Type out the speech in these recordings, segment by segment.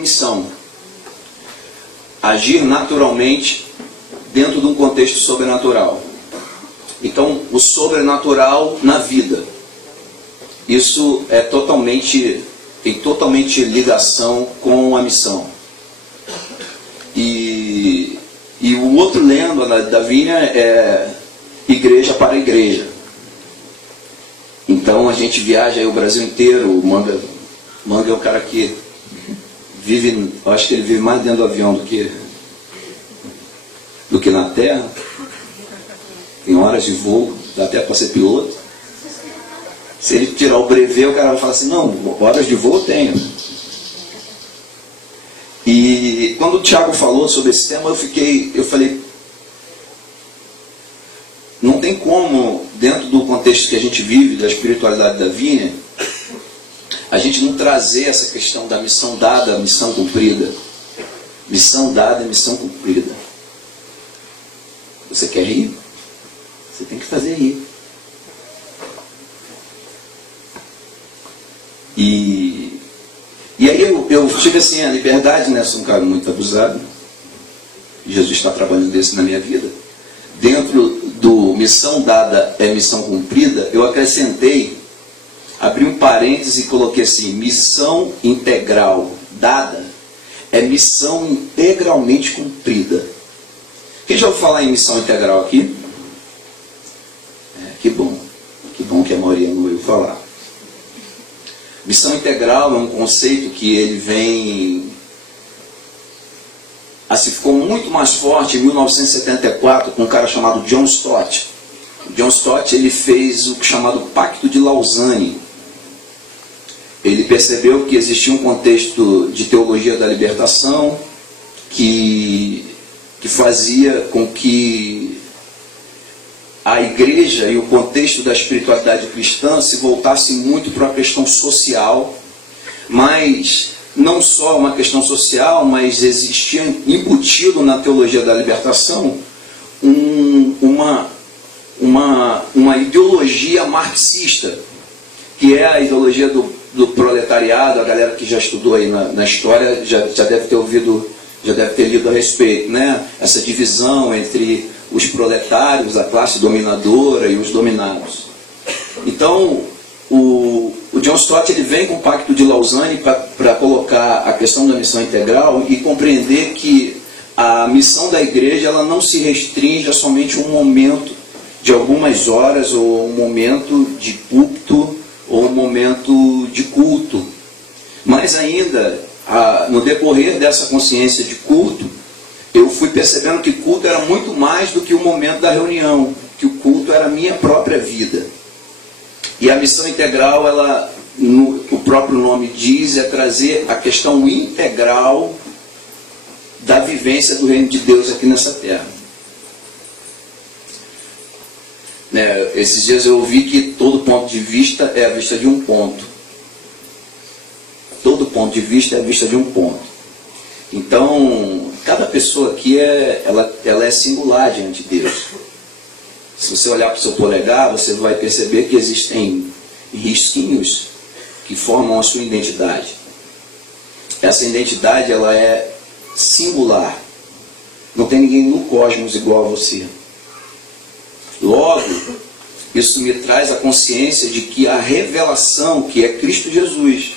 missão. Agir naturalmente dentro de um contexto sobrenatural. Então, o sobrenatural na vida. Isso tem totalmente ligação com a missão. E o outro lema da Vinha é igreja para igreja. Então a gente viaja aí o Brasil inteiro. O Manga é um cara que vive, eu acho que ele vive mais dentro do avião do que na terra. Tem horas de voo, dá até para ser piloto. Se ele tirar o brevet, o cara vai falar assim, não, horas de voo eu tenho. E quando o Thiago falou sobre esse tema, eu falei, não tem como, dentro do contexto que a gente vive, da espiritualidade da Vinha, a gente não trazer essa questão da missão dada, missão cumprida. Missão dada, missão cumprida. Você quer rir? Você tem que fazer rir. E aí eu tive assim a liberdade, né? Sou um cara muito abusado. Jesus está trabalhando isso na minha vida. Dentro do missão dada é missão cumprida, eu acrescentei, abri um parêntese e coloquei assim, missão integral dada é missão integralmente cumprida. Quem já ouviu falar em missão integral aqui? Que bom que a maioria não ouviu falar. Missão integral é um conceito que ele vem, assim, ficou muito mais forte em 1974 com um cara chamado John Stott. John Stott, ele fez o chamado Pacto de Lausanne. Ele percebeu que existia um contexto de teologia da libertação que fazia com que a igreja e o contexto da espiritualidade cristã se voltasse muito para a questão social, mas não só uma questão social, mas existia embutido na teologia da libertação uma ideologia marxista, que é a ideologia do proletariado. A galera que já estudou aí na história já deve ter ouvido, já deve ter lido a respeito, né? Essa divisão entre os proletários, a classe dominadora e os dominados. Então, o John Stott, ele vem com o Pacto de Lausanne para colocar a questão da missão integral e compreender que a missão da igreja ela não se restringe a somente um momento de algumas horas, ou um momento de púlpito, ou um momento de culto. Mas ainda, no decorrer dessa consciência de culto, eu fui percebendo que culto era muito mais do que o momento da reunião, que o culto era a minha própria vida. E a missão integral, ela, o próprio nome diz, é trazer a questão integral da vivência do reino de Deus aqui nessa terra. Esses dias eu ouvi que todo ponto de vista é a vista de um ponto. Todo ponto de vista é a vista de um ponto. Então, cada pessoa aqui ela é singular diante de Deus. Se você olhar para o seu polegar, você vai perceber que existem risquinhos que formam a sua identidade. Essa identidade, ela é singular. Não tem ninguém no cosmos igual a você. Logo, isso me traz a consciência de que a revelação, que é Cristo Jesus,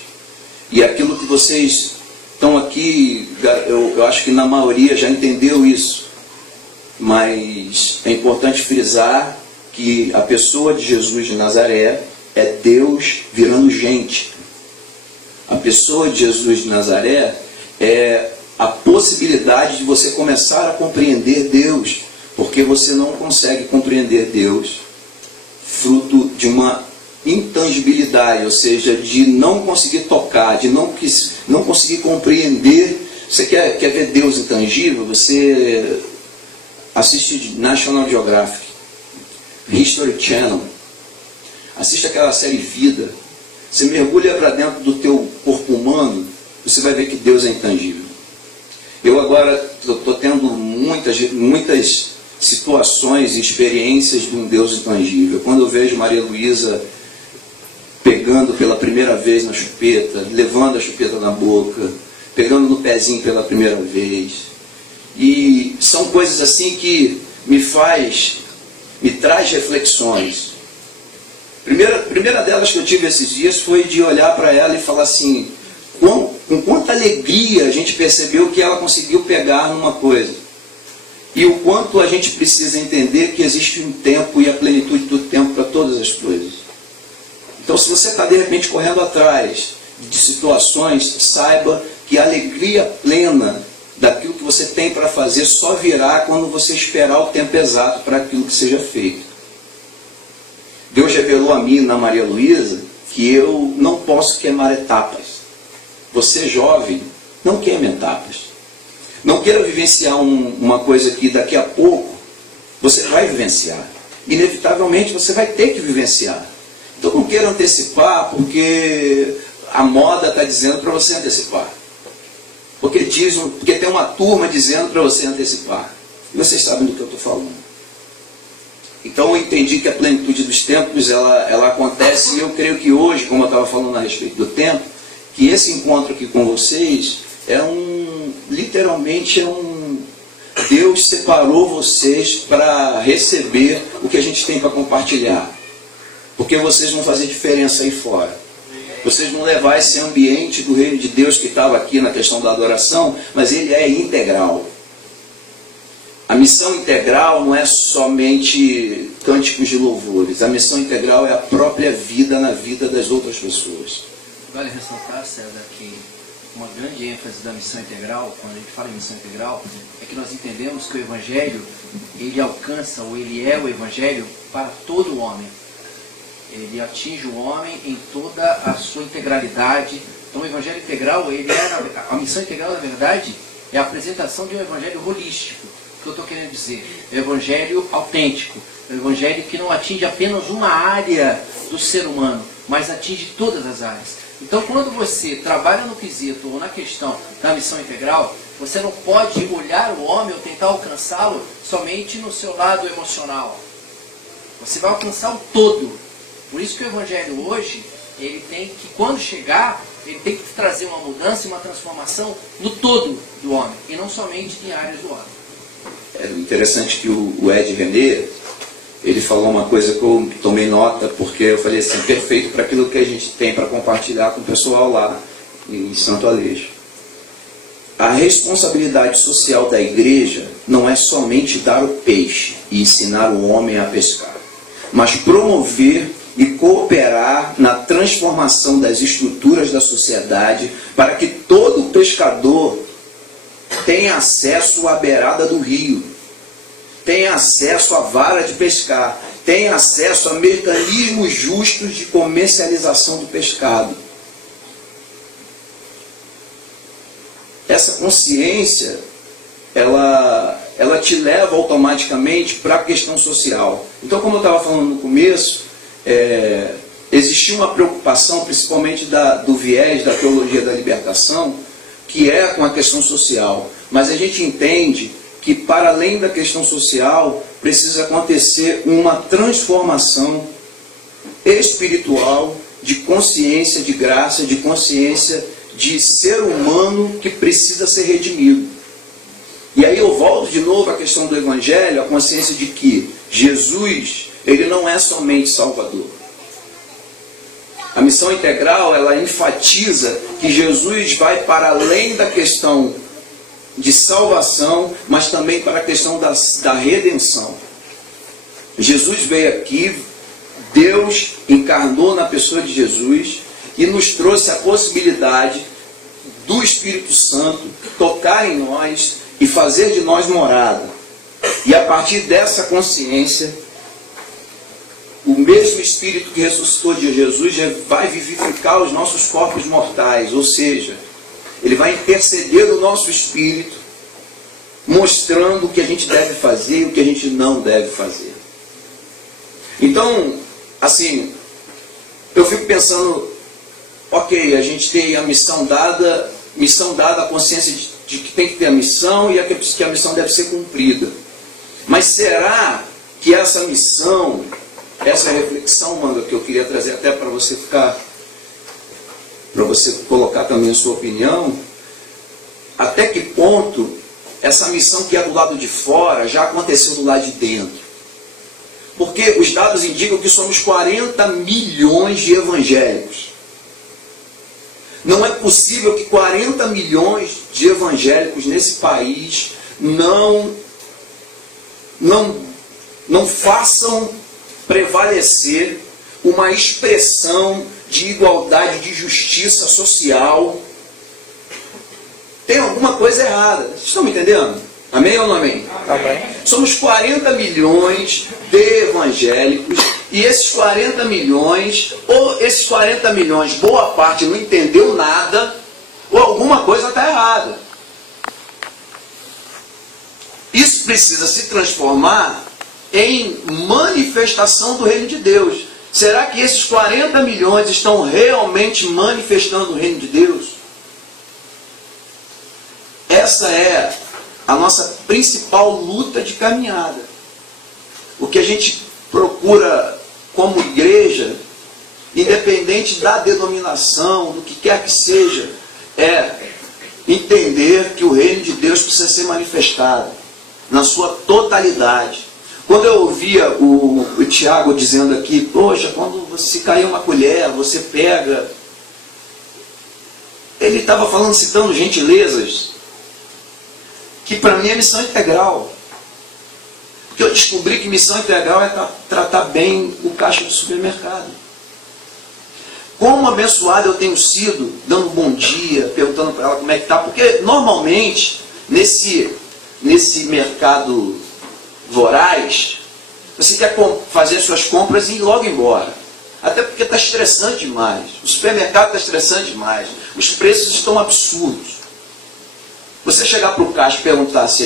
e aquilo que vocês estão aqui, eu acho que na maioria já entendeu isso, mas é importante frisar que a pessoa de Jesus de Nazaré é Deus virando gente. A pessoa de Jesus de Nazaré é a possibilidade de você começar a compreender Deus, porque você não consegue compreender Deus fruto de uma intangibilidade, ou seja, de não conseguir tocar, de não conseguir compreender. Você quer ver Deus intangível? Você assiste National Geographic, History Channel, assiste aquela série Vida. Você mergulha para dentro do teu corpo humano, você vai ver que Deus é intangível. Eu agora estou tendo muitas situações e experiências de um Deus intangível. Quando eu vejo Maria Luísa pegando pela primeira vez na chupeta, levando a chupeta na boca, pegando no pezinho pela primeira vez. E são coisas assim que me traz reflexões. Primeira delas que eu tive esses dias foi de olhar para ela e falar assim, com quanta alegria a gente percebeu que ela conseguiu pegar numa coisa. E o quanto a gente precisa entender que existe um tempo e a plenitude do tempo para todas as coisas. Então, se você está de repente correndo atrás de situações, saiba que a alegria plena daquilo que você tem para fazer só virá quando você esperar o tempo exato para aquilo que seja feito. Deus revelou a mim, na Maria Luísa, que eu não posso queimar etapas. Você, jovem, não queime etapas. Não queira vivenciar uma coisa que daqui a pouco você vai vivenciar. Inevitavelmente você vai ter que vivenciar. Então não queira antecipar porque a moda está dizendo para você antecipar. Porque tem uma turma dizendo para você antecipar. E vocês sabem do que eu estou falando. Então eu entendi que a plenitude dos tempos ela acontece, e eu creio que hoje, como eu estava falando a respeito do tempo, que esse encontro aqui com vocês literalmente Deus separou vocês para receber o que a gente tem para compartilhar. Porque vocês vão fazer diferença aí fora. Vocês vão levar esse ambiente do reino de Deus que estava aqui na questão da adoração, mas ele é integral. A missão integral não é somente cânticos de louvores. A missão integral é a própria vida na vida das outras pessoas. Vale ressaltar, César, que uma grande ênfase da missão integral, quando a gente fala em missão integral, é que nós entendemos que o Evangelho, ele alcança, ou ele é o Evangelho para todo o homem. Ele atinge o homem em toda a sua integralidade. Então o Evangelho integral, a missão integral, na verdade, é a apresentação de um Evangelho holístico. O que eu estou querendo dizer? É o Evangelho autêntico. É o Evangelho que não atinge apenas uma área do ser humano, mas atinge todas as áreas. Então, quando você trabalha no quesito ou na questão da missão integral, você não pode olhar o homem ou tentar alcançá-lo somente no seu lado emocional. Você vai alcançar o todo. Por isso que o Evangelho hoje, ele tem que, quando chegar, ele tem que trazer uma mudança e uma transformação no todo do homem, e não somente em áreas do homem. É interessante que o Ed René, ele falou uma coisa que eu tomei nota, porque eu falei assim, perfeito para aquilo que a gente tem para compartilhar com o pessoal lá em Santo Aleixo. A responsabilidade social da igreja não é somente dar o peixe e ensinar o homem a pescar, mas promover e cooperar na transformação das estruturas da sociedade para que todo pescador tenha acesso à beirada do rio, tenha acesso à vara de pescar, tenha acesso a mecanismos justos de comercialização do pescado. Essa consciência, ela te leva automaticamente para a questão social. Então, como eu estava falando no começo, existia uma preocupação, principalmente do viés da teologia da libertação, que é com a questão social. Mas a gente entende que, para além da questão social, precisa acontecer uma transformação espiritual, de consciência de graça, de consciência de ser humano que precisa ser redimido. E aí eu volto de novo à questão do Evangelho, a consciência de que Jesus, ele não é somente Salvador. A missão integral, ela enfatiza que Jesus vai para além da questão de salvação, mas também para a questão da redenção. Jesus veio aqui, Deus encarnou na pessoa de Jesus e nos trouxe a possibilidade do Espírito Santo tocar em nós e fazer de nós morada. E a partir dessa consciência, o mesmo Espírito que ressuscitou de Jesus vai vivificar os nossos corpos mortais, ou seja, ele vai interceder no nosso espírito, mostrando o que a gente deve fazer e o que a gente não deve fazer. Então, assim, eu fico pensando, ok, a gente tem a missão dada, a consciência de que tem que ter a missão e que a missão deve ser cumprida. Mas será que essa missão, essa reflexão, Manga, que eu queria trazer até para você ficar, para você colocar também a sua opinião, até que ponto essa missão que é do lado de fora já aconteceu do lado de dentro. Porque os dados indicam que somos 40 milhões de evangélicos. Não é possível que 40 milhões de evangélicos nesse país não façam prevalecer uma expressão de igualdade, de justiça social. Tem alguma coisa errada. Vocês estão me entendendo? Amém ou não amém? Amém. Somos 40 milhões de evangélicos e esses 40 milhões, ou esses 40 milhões, boa parte não entendeu nada, ou alguma coisa está errada. Isso precisa se transformar em manifestação do reino de Deus. Será que esses 40 milhões estão realmente manifestando o reino de Deus? Essa é a nossa principal luta de caminhada. O que a gente procura como igreja, independente da denominação, do que quer que seja, é entender que o reino de Deus precisa ser manifestado na sua totalidade. Quando eu ouvia o Tiago dizendo aqui, poxa, quando você cair uma colher, você pega... Ele estava falando, citando gentilezas, que para mim é missão integral. Porque eu descobri que missão integral é tratar bem o caixa do supermercado. Como abençoado eu tenho sido, dando bom dia, perguntando para ela como é que está, porque normalmente, nesse mercado voraz, você quer fazer as suas compras e ir logo embora. Até porque está estressante demais. O supermercado está estressante demais. Os preços estão absurdos. Você chegar para o caixa e perguntar se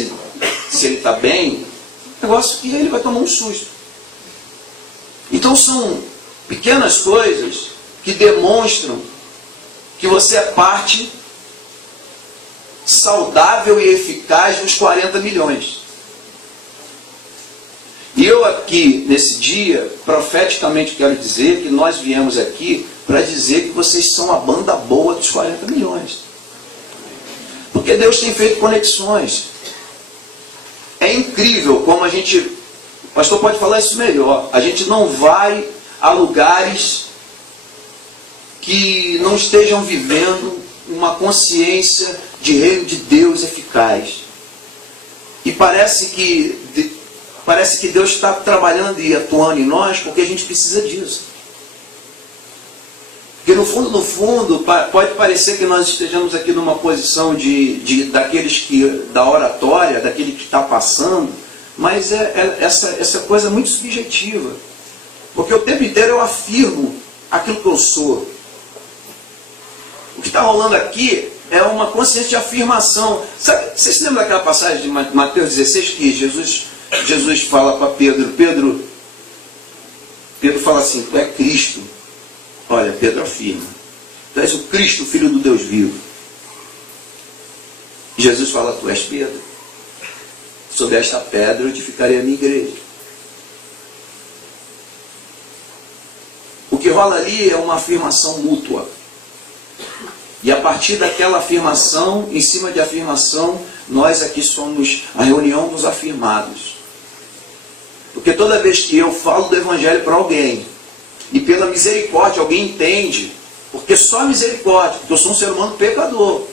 ele está bem, negócio que ele vai tomar um susto. Então são pequenas coisas que demonstram que você é parte saudável e eficaz dos 40 milhões. E eu aqui, nesse dia, profeticamente quero dizer que nós viemos aqui para dizer que vocês são a banda boa dos 40 milhões. Porque Deus tem feito conexões. É incrível como a gente... O pastor pode falar isso melhor. A gente não vai a lugares que não estejam vivendo uma consciência de reino de Deus eficaz. E parece que Deus está trabalhando e atuando em nós porque a gente precisa disso. Porque no fundo, pode parecer que nós estejamos aqui numa posição daqueles da oratória, daquele que está passando, mas essa coisa muito subjetiva. Porque o tempo inteiro eu afirmo aquilo que eu sou. O que está rolando aqui é uma consciência de afirmação. Sabe, vocês se lembram daquela passagem de Mateus 16 que Jesus fala para Pedro, Pedro fala assim, tu é Cristo. Olha, Pedro afirma, tu és o Cristo, filho do Deus vivo. Jesus fala, tu és Pedro. Sobre esta pedra eu edificarei a minha igreja. O que rola ali é uma afirmação mútua. E a partir daquela afirmação, em cima de afirmação, nós aqui somos a reunião dos afirmados. Porque toda vez que eu falo do Evangelho para alguém, e pela misericórdia alguém entende, porque só misericórdia, porque eu sou um ser humano pecador,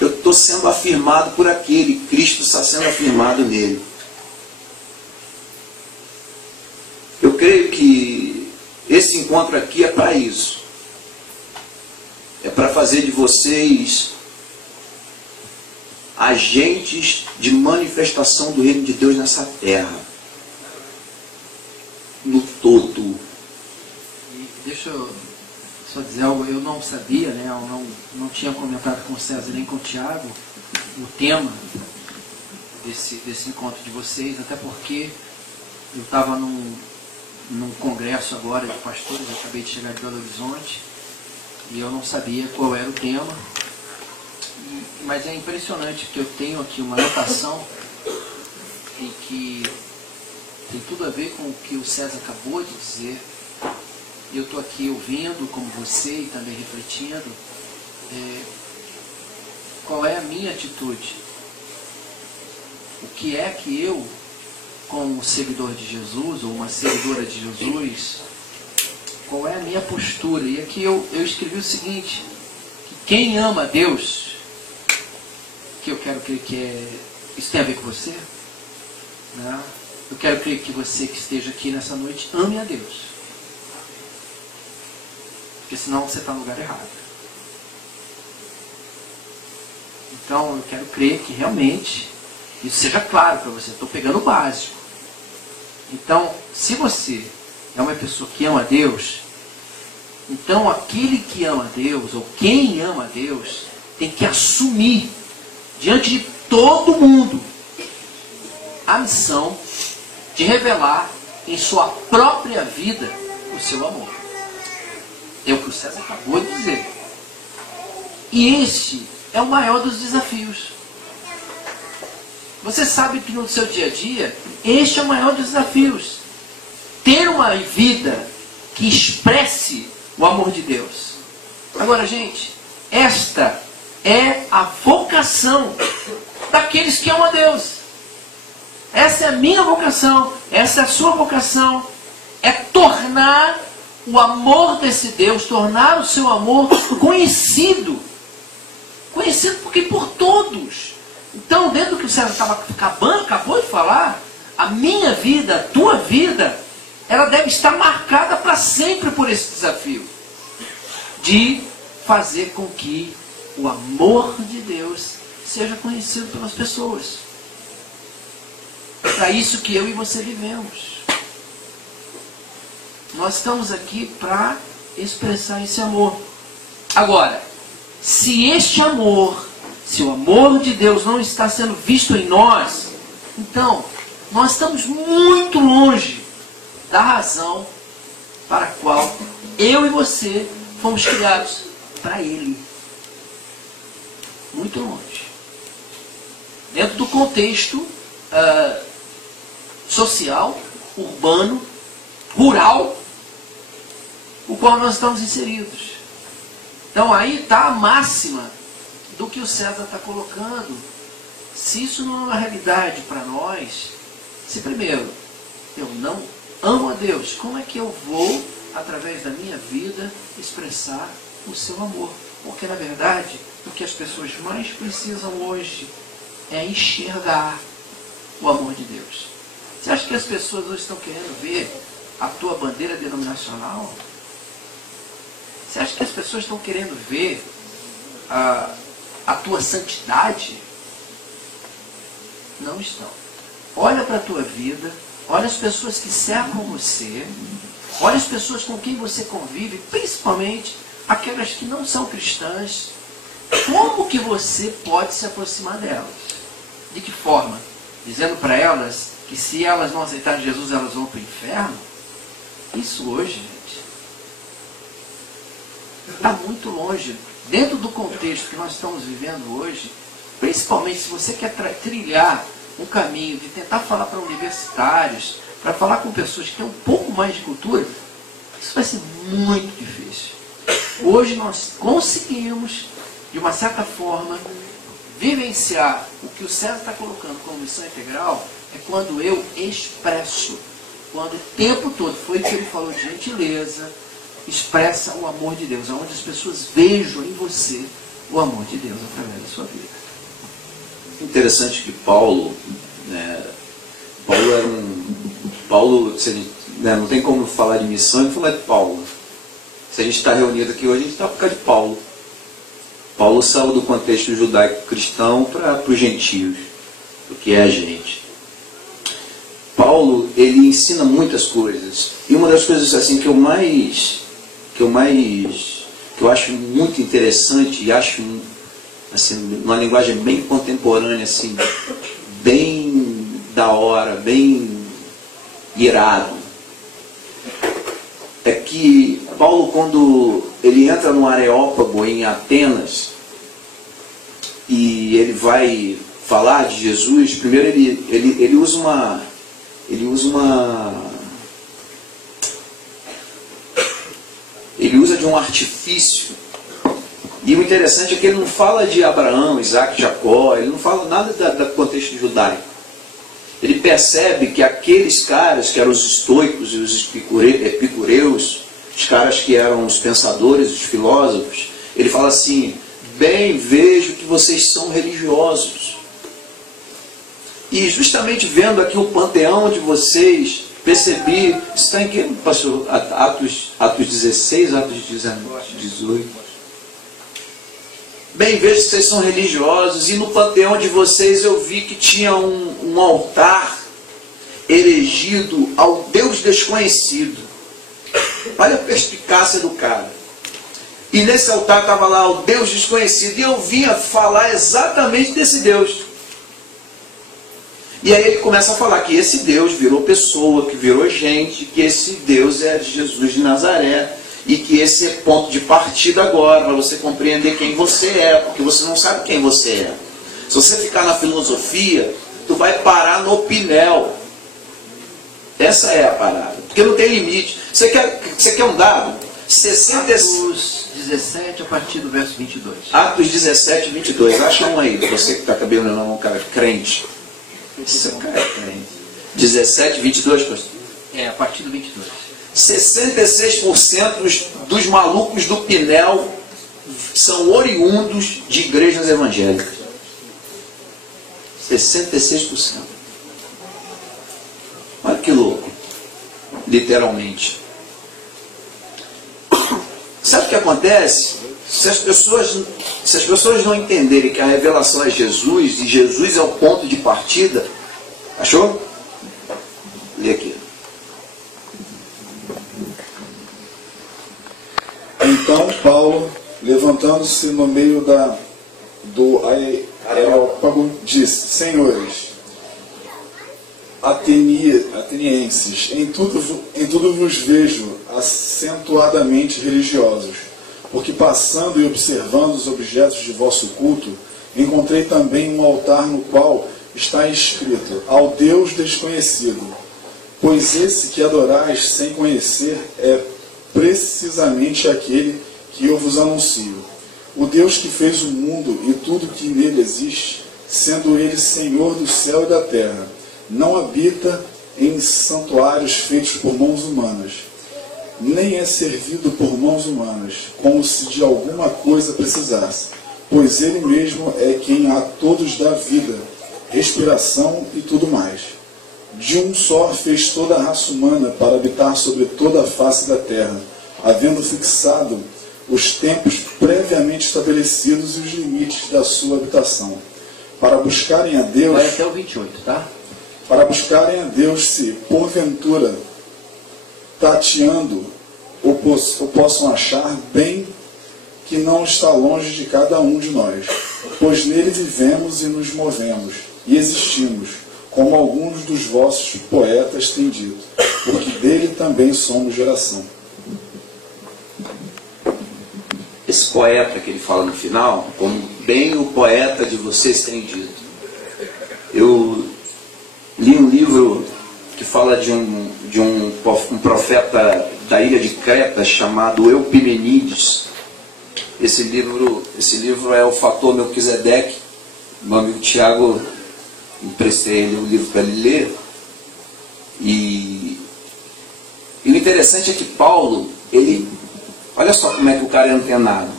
eu estou sendo afirmado por aquele, Cristo está sendo afirmado nele. Eu creio que esse encontro aqui é para isso. É para fazer de vocês agentes de manifestação do reino de Deus nessa terra. No todo. E deixa eu só dizer algo, eu não sabia, né, eu não tinha comentado com o César nem com o Tiago o tema desse encontro de vocês, até porque eu estava num congresso agora de pastores, eu acabei de chegar de Belo Horizonte, e eu não sabia qual era o tema, mas é impressionante que eu tenho aqui uma anotação em que tem tudo a ver com o que o César acabou de dizer. Eu estou aqui ouvindo, como você, e também refletindo. minha atitude? O que é que eu, como seguidor de Jesus, ou uma seguidora de Jesus, qual é a minha postura? E aqui eu escrevi o seguinte, que quem ama a Deus, que eu quero crer que isso tem a ver com você, né? Eu quero crer que você que esteja aqui nessa noite ame a Deus. Porque senão você está no lugar errado. Então eu quero crer que realmente isso seja claro para você. Estou pegando o básico. Então, se você é uma pessoa que ama a Deus, então aquele que ama a Deus, ou quem ama a Deus, tem que assumir diante de todo mundo a missão de revelar em sua própria vida o seu amor. É o que o César acabou de dizer. E este é o maior dos desafios. Você sabe que no seu dia a dia, este é o maior dos desafios. Ter uma vida que expresse o amor de Deus. Agora, gente, esta é a vocação daqueles que amam a Deus. Essa é a minha vocação, essa é a sua vocação. É tornar o amor desse Deus, tornar o seu amor conhecido. Conhecido por todos. Então, dentro do que o César acabou de falar, a minha vida, a tua vida, ela deve estar marcada para sempre por esse desafio. De fazer com que o amor de Deus seja conhecido pelas pessoas. É para isso que eu e você vivemos. Nós estamos aqui para expressar esse amor. Agora, se este amor, se o amor de Deus não está sendo visto em nós, então, nós estamos muito longe da razão para a qual eu e você fomos criados para Ele. Muito longe. Dentro do contexto social, urbano, rural, o qual nós estamos inseridos. Então aí está a máxima do que o César está colocando. Se isso não é uma realidade para nós, se primeiro eu não amo a Deus, como é que eu vou, através da minha vida, expressar o seu amor? Porque na verdade, o que as pessoas mais precisam hoje é enxergar o amor de Deus. Você acha que as pessoas hoje estão querendo ver a tua bandeira denominacional? Você acha que as pessoas estão querendo ver a tua santidade? Não estão. Olha para a tua vida, olha as pessoas que cercam você, olha as pessoas com quem você convive, principalmente aquelas que não são cristãs. Como que você pode se aproximar delas? De que forma? Dizendo para elas que se elas não aceitarem Jesus, elas vão para o inferno? Isso hoje, gente, está muito longe. Dentro do contexto que nós estamos vivendo hoje, principalmente se você quer trilhar um caminho de tentar falar para universitários, para falar com pessoas que têm um pouco mais de cultura, isso vai ser muito difícil. Hoje nós conseguimos, de uma certa forma, vivenciar o que o César está colocando como missão integral, é quando eu expresso, quando o tempo todo, foi o que ele falou de gentileza, expressa o amor de Deus, onde as pessoas vejam em você o amor de Deus através da sua vida. Interessante que Paulo, Paulo, não tem como falar de missão e falar de Paulo. Se a gente está reunido aqui hoje, a gente está por causa de Paulo. Paulo saiu do contexto judaico-cristão para os gentios, o que é a gente. Paulo, ele ensina muitas coisas. E uma das coisas assim que eu acho muito interessante e acho assim, uma linguagem bem contemporânea, assim, bem da hora, bem irado, é que Paulo, quando ele entra no Areópago em Atenas e ele vai falar de Jesus, primeiro ele usa de um artifício E o interessante é que ele não fala de Abraão, Isaac, Jacó, ele não fala nada do contexto judaico. Ele percebe que aqueles caras que eram os estoicos e os epicureus, os caras que eram os pensadores, os filósofos, ele fala assim: bem vejo que vocês são religiosos. E justamente vendo aqui o panteão de vocês, percebi, está em que, pastor? Atos 16, Atos 18. Bem vejo que vocês são religiosos, e no panteão de vocês eu vi que tinha um altar erigido ao Deus desconhecido. Olha a perspicácia do cara. E nesse altar estava lá o Deus desconhecido, e eu vinha falar exatamente desse Deus. E aí ele começa a falar que esse Deus virou pessoa, que virou gente, que esse Deus é Jesus de Nazaré, e que esse é ponto de partida agora, para você compreender quem você é, porque você não sabe quem você é. Se você ficar na filosofia, tu vai parar no Pinel. Essa é a parada, porque não tem limite. Você quer um dado? 60... Atos 17, a partir do verso 22. Atos 17, 22. Acha um aí, você que está cabelo na mão, cara, crente. Esse cara é crente. 17, 22, pastor? É, a partir do 22. 66% dos malucos do Pinel são oriundos de igrejas evangélicas. 66%. Olha que louco. Literalmente. Sabe o que acontece? Se as pessoas não entenderem que a revelação é Jesus, e Jesus é o ponto de partida, achou? Lê aqui. Então Paulo, levantando-se no meio do Areópago, disse: Senhores atenienses, em tudo vos vejo acentuadamente religiosos, porque passando e observando os objetos de vosso culto, encontrei também um altar no qual está escrito: ao Deus desconhecido. Pois esse que adorais sem conhecer é precisamente aquele que eu vos anuncio. O Deus que fez o mundo e tudo que nele existe, sendo ele Senhor do céu e da terra, não habita em santuários feitos por mãos humanas, nem é servido por mãos humanas, como se de alguma coisa precisasse, pois ele mesmo é quem a todos dá vida, respiração e tudo mais. De um só fez toda a raça humana para habitar sobre toda a face da terra, havendo fixado os tempos previamente estabelecidos e os limites da sua habitação, para buscarem a Deus. Vai até o 28, tá? Para buscarem a Deus, se porventura tateando o possam achar, bem que não está longe de cada um de nós, pois nele vivemos e nos movemos e existimos, como alguns dos vossos poetas têm dito, porque dele também somos geração. Esse poeta que ele fala no final, como bem o poeta de vocês tem dito. Eu li um livro que fala de um profeta da ilha de Creta chamado Eupimenides. Esse livro é o Fator Melquisedeque. Meu amigo Tiago, emprestei ele o livro para ele ler. E o interessante é que Paulo, olha só como é que o cara é antenado.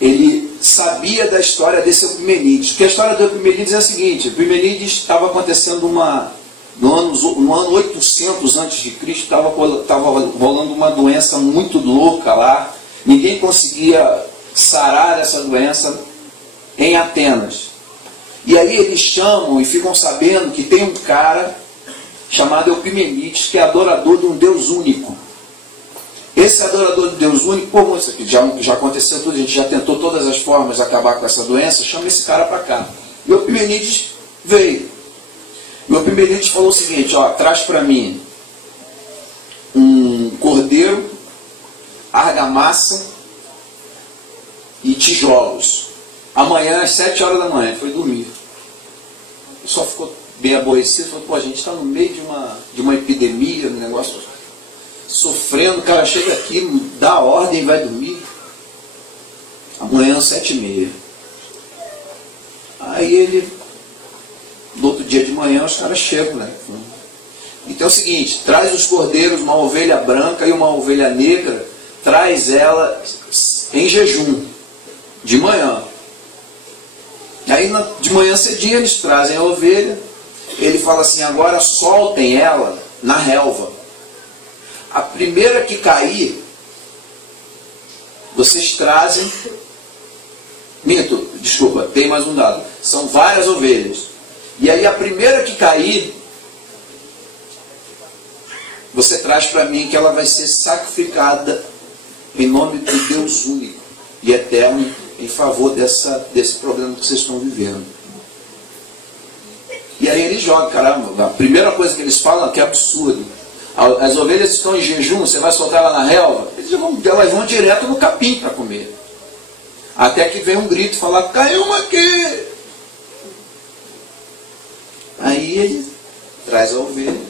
Ele sabia da história desse Eupimenides. Porque a história do Eupimenides é a seguinte: Eupimenides estava acontecendo no ano 800 a.C., estava rolando uma doença muito louca lá. Ninguém conseguia sarar essa doença em Atenas. E aí eles chamam e ficam sabendo que tem um cara chamado Eupimenides, que é adorador de um Deus único. Esse adorador de Deus único, como isso aqui já aconteceu tudo, a gente já tentou todas as formas de acabar com essa doença, chama esse cara para cá. E Eupimenides veio. E Eupimenides falou o seguinte: traz para mim um cordeiro, argamassa e tijolos. Amanhã às 7 horas da manhã. Ele foi dormir. Ele só ficou bem aborrecido. Falou: a gente está no meio de uma epidemia, um negócio sofrendo. O cara chega aqui, dá a ordem e vai dormir. Amanhã, 7h30. Aí ele, no outro dia de manhã, os caras chegam, né? Então é o seguinte, traz os cordeiros, uma ovelha branca e uma ovelha negra, traz ela em jejum, de manhã. Aí de manhã cedinho eles trazem a ovelha, ele fala assim, agora soltem ela na relva. A primeira que cair, vocês trazem... Minto, desculpa, tem mais um dado. São várias ovelhas. E aí a primeira que cair, você traz para mim que ela vai ser sacrificada em nome do Deus único e eterno em favor desse problema que vocês estão vivendo. E aí ele joga, caramba, a primeira coisa que eles falam é que é absurdo. As ovelhas estão em jejum, você vai soltar ela na relva? Elas vão direto no capim para comer. Até que vem um grito e fala, caiu uma aqui! Aí ele traz a ovelha,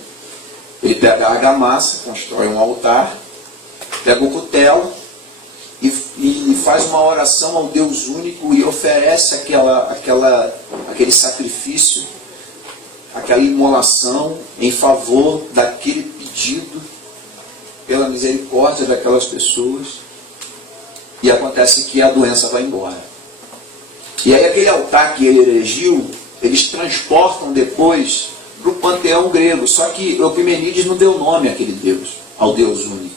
ele pega a argamassa, constrói um altar, pega o cutelo e faz uma oração ao Deus único e oferece aquele sacrifício, aquela imolação em favor daquele pedido pela misericórdia daquelas pessoas. E acontece que a doença vai embora. E aí aquele altar que ele erigiu, eles transportam depois para o panteão grego. Só que Eupimenides não deu nome àquele Deus, ao Deus único.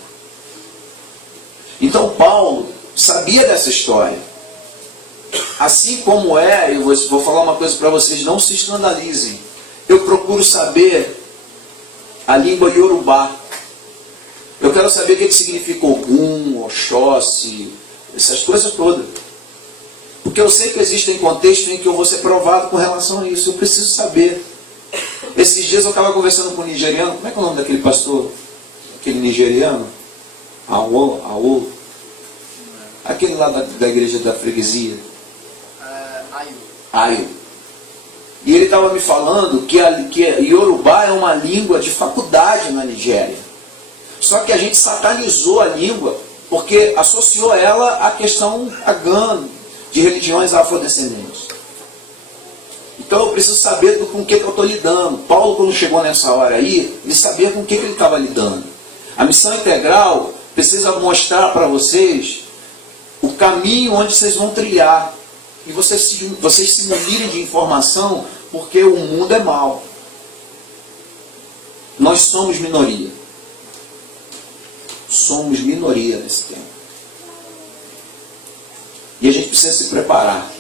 Então Paulo sabia dessa história. Assim como eu vou falar uma coisa para vocês, não se escandalizem. Eu procuro saber a língua iorubá. Eu quero saber o que significa Ogum, Oxóssi, essas coisas todas. Porque eu sei que existem contextos em que eu vou ser provado com relação a isso. Eu preciso saber. Esses dias eu estava conversando com um nigeriano. Como é que é o nome daquele pastor? Aquele nigeriano? Aô. Aquele lá da igreja da freguesia. Ayo. E ele estava me falando que Yorubá é uma língua de faculdade na Nigéria. Só que a gente satanizou a língua porque associou ela à questão pagã de religiões afrodescendentes. Então eu preciso saber com o que eu estou lidando. Paulo, quando chegou nessa hora aí, ele sabia com o que ele estava lidando. A missão integral precisa mostrar para vocês o caminho onde vocês vão trilhar. E vocês se munirem de informação, porque o mundo é mau. Nós somos minoria. Somos minoria nesse tempo. E a gente precisa se preparar.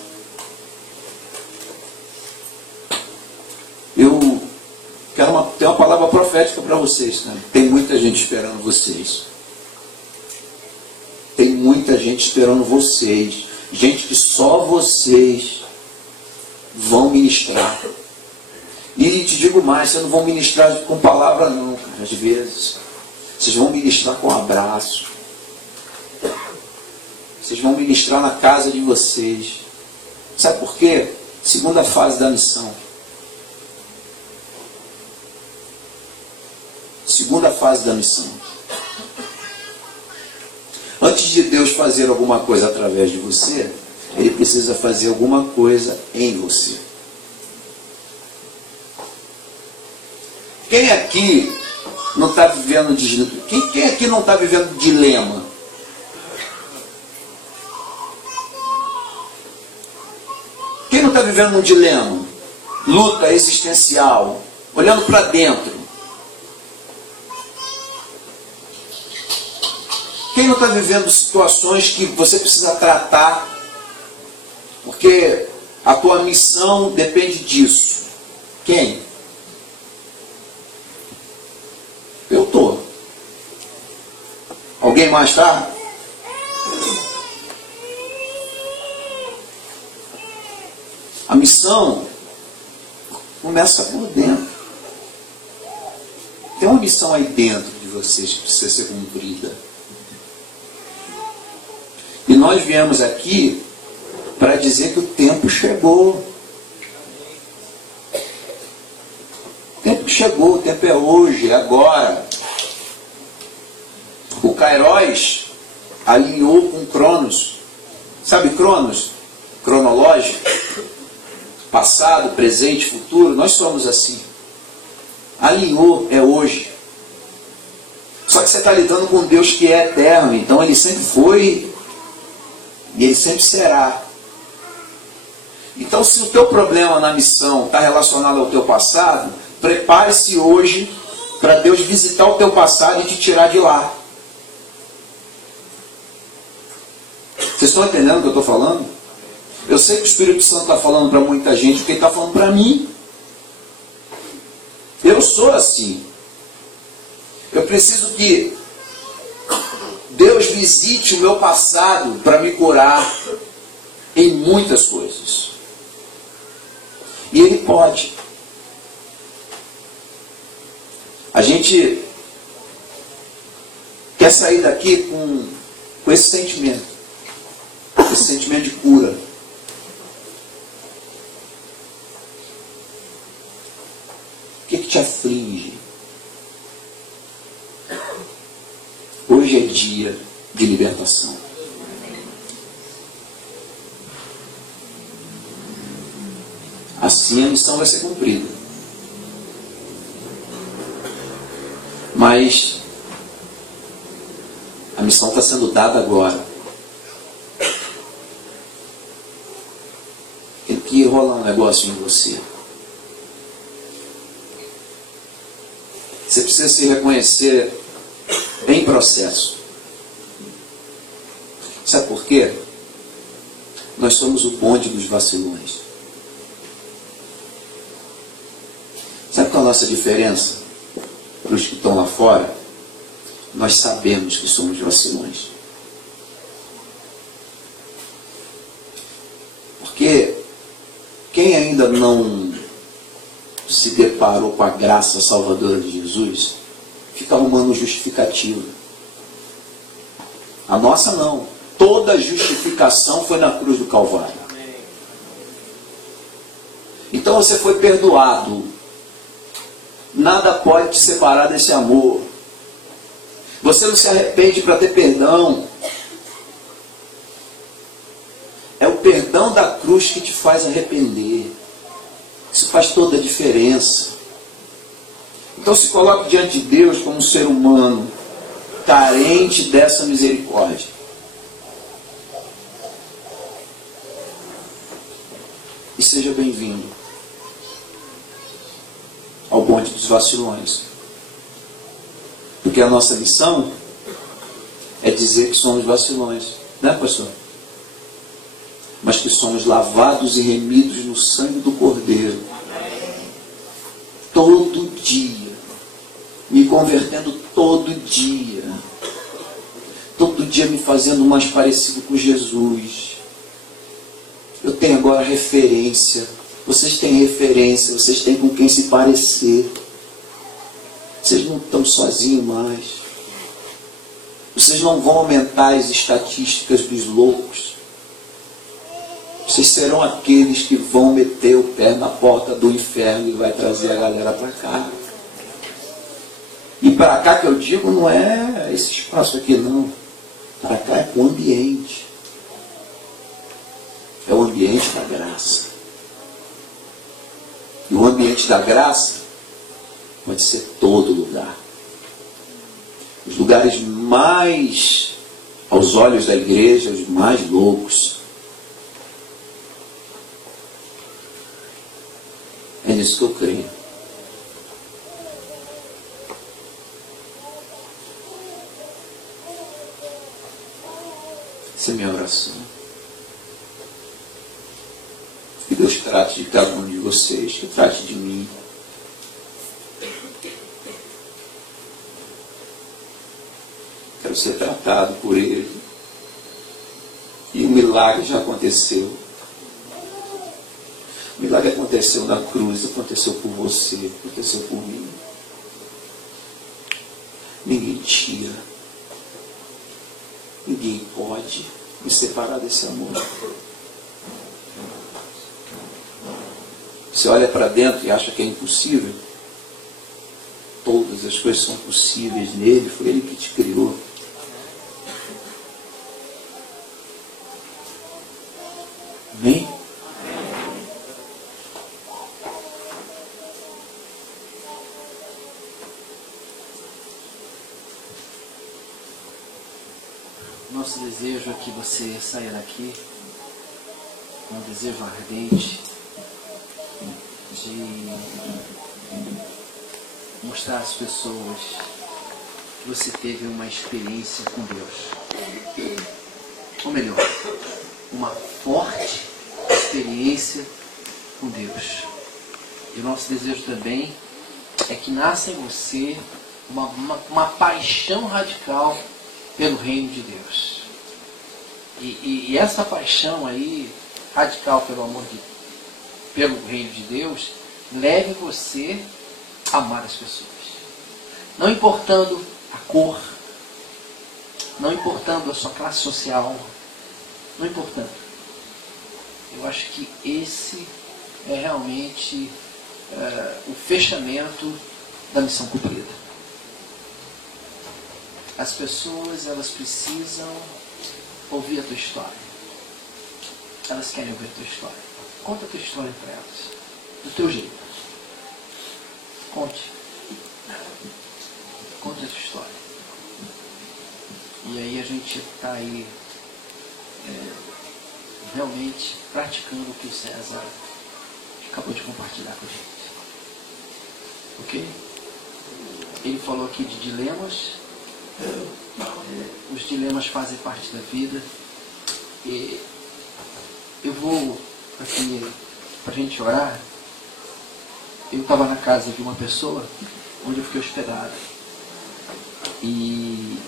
Eu quero ter uma palavra profética para vocês. Né? Tem muita gente esperando vocês. Tem muita gente esperando vocês. Gente que só vocês vão ministrar. E te digo mais, vocês não vão ministrar com palavra não, cara, às vezes. Vocês vão ministrar com abraço. Vocês vão ministrar na casa de vocês. Sabe por quê? Segunda fase da missão. Segunda fase da missão. Antes de Deus fazer alguma coisa através de você, Ele precisa fazer alguma coisa em você. Quem aqui não está vivendo quem aqui não está vivendo dilema? Quem não está vivendo um dilema? Luta existencial, olhando para dentro. Quem não está vivendo situações que você precisa tratar, porque a tua missão depende disso? Quem? Eu estou. Alguém mais está? A missão começa por dentro. Tem uma missão aí dentro de vocês que precisa ser cumprida. E nós viemos aqui para dizer que o tempo chegou. O tempo chegou, o tempo é hoje, é agora. O Kairos alinhou com o Cronos. Sabe, cronos, cronológico, passado, presente, futuro, nós somos assim. Alinhou, é hoje. Só que você está lidando com Deus que é eterno, então Ele sempre foi e Ele sempre será. Então, se o teu problema na missão está relacionado ao teu passado, prepare-se hoje para Deus visitar o teu passado e te tirar de lá. Vocês estão entendendo o que eu estou falando? Eu sei que o Espírito Santo está falando para muita gente, porque Ele está falando para mim. Eu sou assim. Eu preciso que Deus visite o meu passado para me curar em muitas coisas. E Ele pode. A gente quer sair daqui com esse sentimento de cura. O que te aflige? Hoje é dia de libertação. Assim a missão vai ser cumprida. Mas a missão está sendo dada agora. Tem que rolar um negócio em você. Você precisa se reconhecer em processo. Sabe por quê? Nós somos o bonde dos vacilões. Sabe qual é a nossa diferença? Para os que estão lá fora, nós sabemos que somos vacilões. Porque quem ainda não se deparou com a graça salvadora de Jesus, fica arrumando justificativa. A nossa não. Toda justificação foi na cruz do Calvário. Então você foi perdoado. Nada pode te separar desse amor. Você não se arrepende para ter perdão. É o perdão da cruz que te faz arrepender. Isso faz toda a diferença. Então se coloque diante de Deus como um ser humano carente dessa misericórdia. E seja bem-vindo ao bonde dos vacilões. Porque a nossa missão é dizer que somos vacilões, né, pastor? Mas que somos lavados e remidos no sangue do Cordeiro. Todo dia. Me convertendo todo dia. Todo dia me fazendo mais parecido com Jesus. Eu tenho agora referência. Vocês têm referência. Vocês têm com quem se parecer. Vocês não estão sozinhos mais. Vocês não vão aumentar as estatísticas dos loucos. Vocês serão aqueles que vão meter o pé na porta do inferno e vai trazer a galera para cá. E para cá que eu digo não é esse espaço aqui não. Para cá é o ambiente. É o ambiente da graça. E o ambiente da graça pode ser todo lugar. Os lugares mais, aos olhos da igreja, os mais loucos. É nisso que eu creio. Essa é a minha oração. Que Deus trate de cada um de vocês, que trate de mim. Quero ser tratado por Ele. E o milagre já aconteceu. O milagre aconteceu na cruz, aconteceu por você, aconteceu por mim. Ninguém tira. Ninguém pode me separar desse amor. Você olha para dentro e acha que é impossível. Todas as coisas são possíveis nele, foi Ele que te criou. nosso desejo é que você saia daqui com um desejo ardente de mostrar às pessoas que você teve uma experiência com Deus. Ou melhor, uma forte experiência com Deus. E o nosso desejo também é que nasça em você uma paixão radical pelo reino de Deus. E essa paixão aí, radical pelo reino de Deus, leve você a amar as pessoas. Não importando a cor, não importando a sua classe social, não importando. Eu acho que esse é realmente o fechamento da missão cumprida. As pessoas, elas precisam ouvir a tua história. Elas querem ouvir a tua história. Conta a tua história para elas. Do teu jeito. Conte. Conta a tua história. E aí a gente está aí realmente praticando o que o César acabou de compartilhar com a gente. Ok? Ele falou aqui de dilemas. Os dilemas fazem parte da vida. E eu vou aqui para a gente orar. Eu estava na casa de uma pessoa onde eu fiquei hospedado. E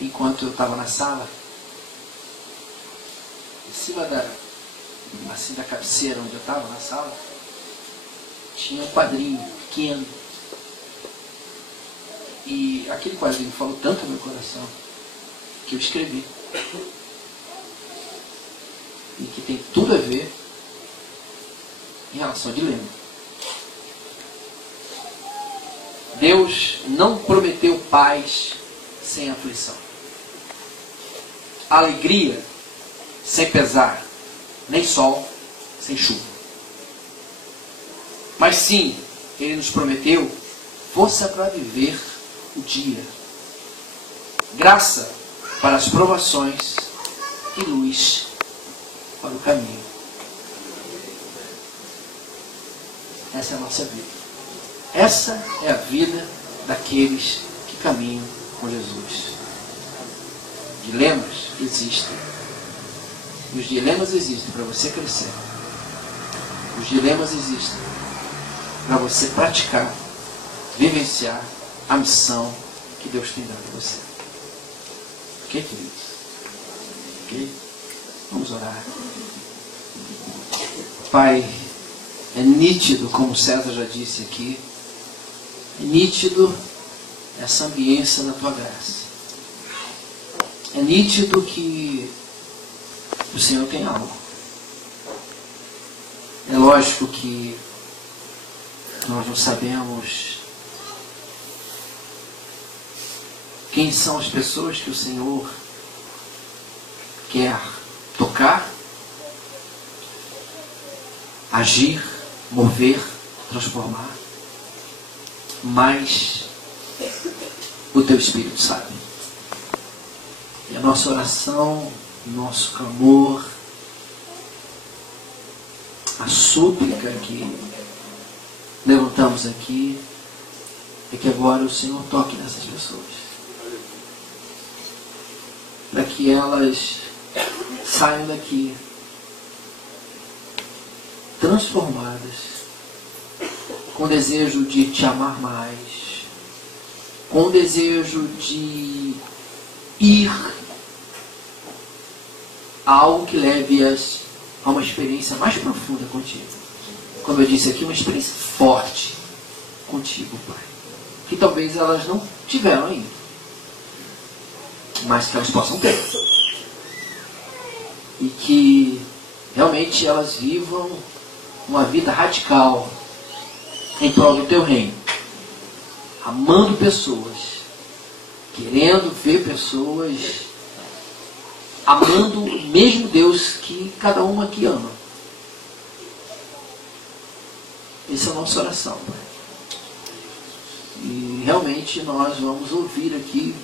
enquanto eu estava na sala, em cima da cabeceira onde eu estava na sala, tinha um quadrinho pequeno. E aquele quadrinho falou tanto no meu coração que eu escrevi. E que tem tudo a ver em relação ao dilema. Deus não prometeu paz sem aflição, alegria sem pesar, nem sol sem chuva. Mas sim, Ele nos prometeu força para viver o dia, graça para as provações e luz para o caminho. Essa é a nossa vida. Essa é a vida daqueles que caminham com Jesus. Dilemas existem. E os dilemas existem para você crescer. Os dilemas existem para você praticar, vivenciar a missão que Deus tem dado a você. Ok, queridos? Ok? Vamos orar. Pai, é nítido, como César já disse aqui, é nítido essa ambiência da Tua graça. É nítido que o Senhor tem algo. É lógico que nós não sabemos quem são as pessoas que o Senhor quer tocar, agir, mover, transformar. Mas o Teu Espírito sabe. E a nossa oração, nosso clamor, a súplica que levantamos aqui é que agora o Senhor toque nessas pessoas, para que elas saiam daqui transformadas, com desejo de Te amar mais, com desejo de ir a algo que leve-as a uma experiência mais profunda contigo. Como eu disse aqui, uma experiência forte contigo, Pai, que talvez elas não tiveram ainda, mas que elas possam ter. E que realmente elas vivam uma vida radical em prol do Teu reino, amando pessoas, querendo ver pessoas, amando o mesmo Deus que cada uma aqui ama. Essa é a nossa oração, Pai. E realmente nós vamos ouvir aqui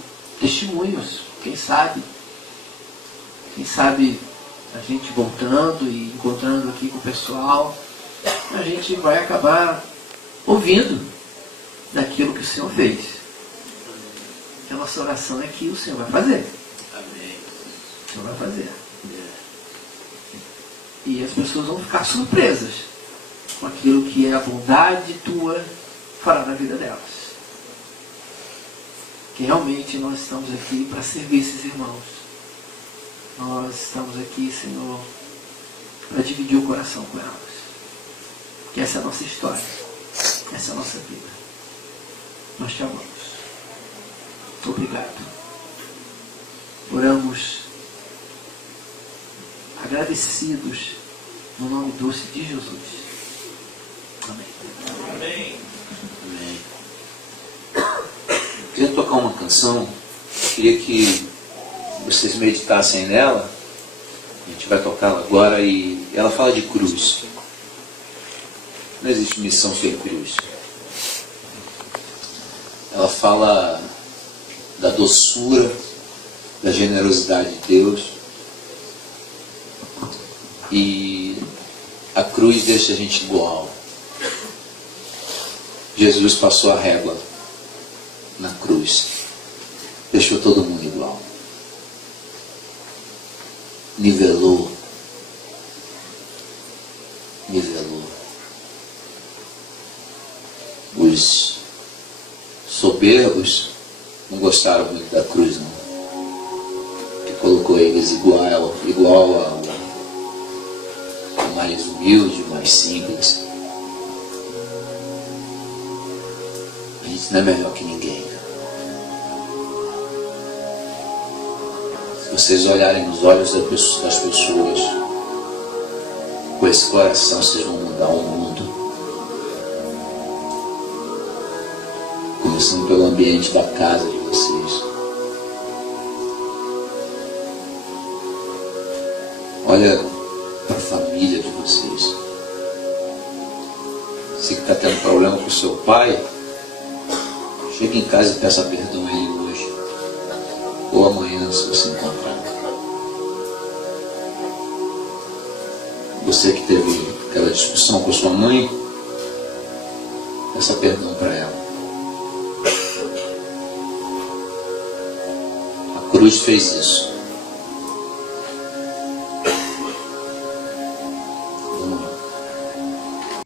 testemunhos Quem sabe a gente voltando e encontrando aqui com o pessoal, a gente vai acabar ouvindo daquilo que o Senhor fez. A nossa oração é que o Senhor vai fazer. Amém. O Senhor vai fazer. E as pessoas vão ficar surpresas com aquilo que a bondade tua fará na vida delas. Que realmente nós estamos aqui para servir esses irmãos. Nós estamos aqui, Senhor, para dividir o coração com elas. Que essa é a nossa história. Essa é a nossa vida. Nós te amamos. Obrigado. Oramos agradecidos no nome doce de Jesus. Amém. Amém. Amém. Queria tocar uma canção, queria que vocês meditassem nela. A gente vai tocá-la agora e ela fala de cruz. Não existe missão sem cruz. Ela fala da doçura, da generosidade de Deus. E a cruz deixa a gente igual. Jesus passou a régua na cruz. Deixou todo mundo igual. Nivelou. Os soberbos não gostaram muito da cruz, não. Que colocou eles igual ao mais humilde, mais simples. A gente não é melhor que ninguém. Se vocês olharem nos olhos das pessoas, com esse coração vocês vão mudar o mundo. Começando pelo ambiente da casa de vocês. Olha para a família de vocês. Você que está tendo problema com o seu pai, chega em casa e peça perdão a ele hoje. Ou amanhã, se você encontrar. Você que teve aquela discussão com sua mãe, peça perdão para ela. A cruz fez isso.